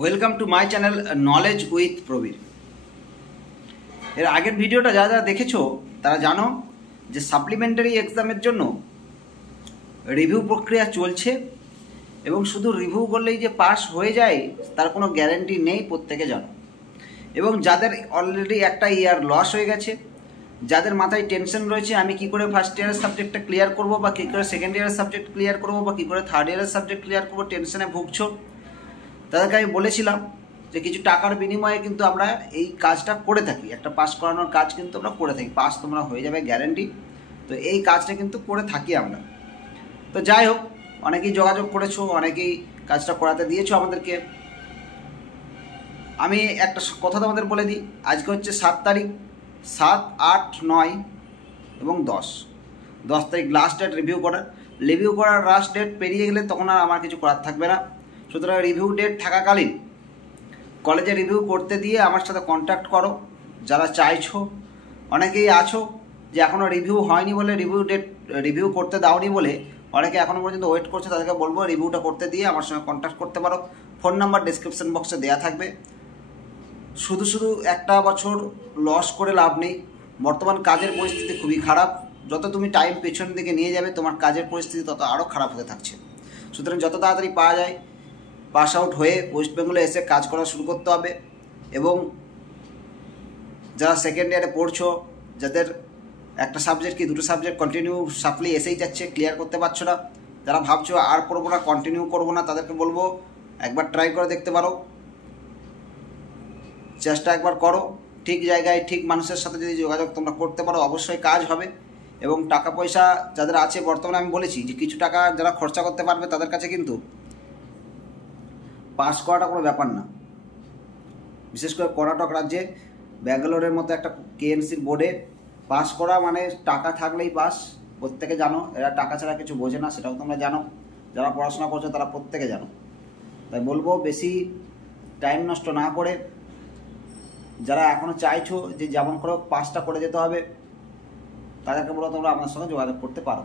Welcome to my channel knowledge with Prabir. এর আগের ভিডিওটা যারা যারা দেখেছো তারা জানো যে সাপ্লিমেন্টারি এক্সামের জন্য রিভিউ প্রক্রিয়া চলছে এবং শুধু রিভিউ করলেই যে পাস হয়ে যায় তার কোনো গ্যারান্টি নেই, প্রত্যেকে জানো। এবং যাদের অলরেডি একটা ইয়ার লস হয়ে গেছে, যাদের মাথায় টেনশন রয়েছে আমি কি করে ফার্স্ট ইয়ারের সাবজেক্টটা ক্লিয়ার করব, বা কী করে সেকেন্ড ইয়ারের সাবজেক্ট ক্লিয়ার করব, বা কী করে থার্ড ইয়ারের সাবজেক্ট ক্লিয়ার করবো, টেনশনে ভুগছো, তাদেরকে আমি বলেছিলাম যে কিছু টাকার বিনিময়ে কিন্তু আমরা এই কাজটা করে থাকি। একটা পাস করানোর কাজ কিন্তু আমরা করে থাকি, পাস তোমরা হয়ে যাবে গ্যারান্টি। তো এই কাজটা কিন্তু করে থাকি আমরা। তো যাই হোক, অনেকেই যোগাযোগ করেছো, অনেকেই কাজটা করাতে দিয়েছো আমাদেরকে। আমি একটা কথা তোমাদের বলে দিই, আজকে হচ্ছে 7 তারিখ, 7, 8, 9 এবং 10 তারিখ লাস্ট ডেট রিভিউ করার লাস্ট ডেট পেরিয়ে গেলে তখন আর আমার কিছু করার থাকবে না। সুতরাং রিভিউ ডেট থাকাকালীন কলেজে রিভিউ করতে দিয়ে আমার সাথে কন্ট্যাক্ট করো যারা চাইছো। অনেকেই আছো যে এখনও রিভিউ হয়নি বলে রিভিউ করতে দাওনি বলে অনেকে এখনও পর্যন্ত ওয়েট করছে, তাদেরকে বলবো রিভিউটা করতে দিয়ে আমার সঙ্গে কন্ট্যাক্ট করতে পারো। ফোন নাম্বার ডিসক্রিপশন বক্সে দেওয়া থাকবে। শুধু একটা বছর লস করে লাভ নেই। বর্তমান কাজের পরিস্থিতি খুবই খারাপ। যত তুমি টাইম পেছন দিকে নিয়ে যাবে তোমার কাজের পরিস্থিতি তত আরও খারাপ হতে থাকছে। সুতরাং যত তাড়াতাড়ি পাওয়া যায় পাস আউট হয়ে ওয়েস্ট বেঙ্গলে এসে কাজ করা শুরু করতে হবে। এবং যারা সেকেন্ড ইয়ারে পড়ছো, যাদের একটা সাবজেক্ট কি দুটো সাবজেক্ট কন্টিনিউ সাপ্লি এসেই যাচ্ছে, ক্লিয়ার করতে পারছো না, যারা ভাবছো আর পড়বো না, কন্টিনিউ করবো না, তাদেরকে বলবো একবার ট্রাই করে দেখতে পারো, চেষ্টা একবার করো। ঠিক জায়গায় ঠিক মানুষের সাথে যদি যোগাযোগ তোমরা করতে পারো অবশ্যই কাজ হবে। এবং টাকা পয়সা যাদের আছে, বর্তমানে আমি বলেছি যে কিছু টাকা যারা খরচা করতে পারবে তাদের কাছে কিন্তু পাস করাটা কোনো ব্যাপার না। বিশেষ করে কর্ণাটক রাজ্যে ব্যাঙ্গালোরের মতো একটা কেএমসির বোর্ডে পাস করা মানে টাকা থাকলেই পাস, প্রত্যেকে জানো। এরা টাকা ছাড়া কিছু বোঝে না, সেটাও তোমরা জানো। যারা পড়াশোনা করছো তারা প্রত্যেকে জানো। তাই বলবো বেশি টাইম নষ্ট না করে যারা এখনও চাইছো যে যেমন করে পাসটা করে যেতে হবে, তাদেরকে বলো তোমরা আমার সঙ্গে যোগাযোগ করতে পারো।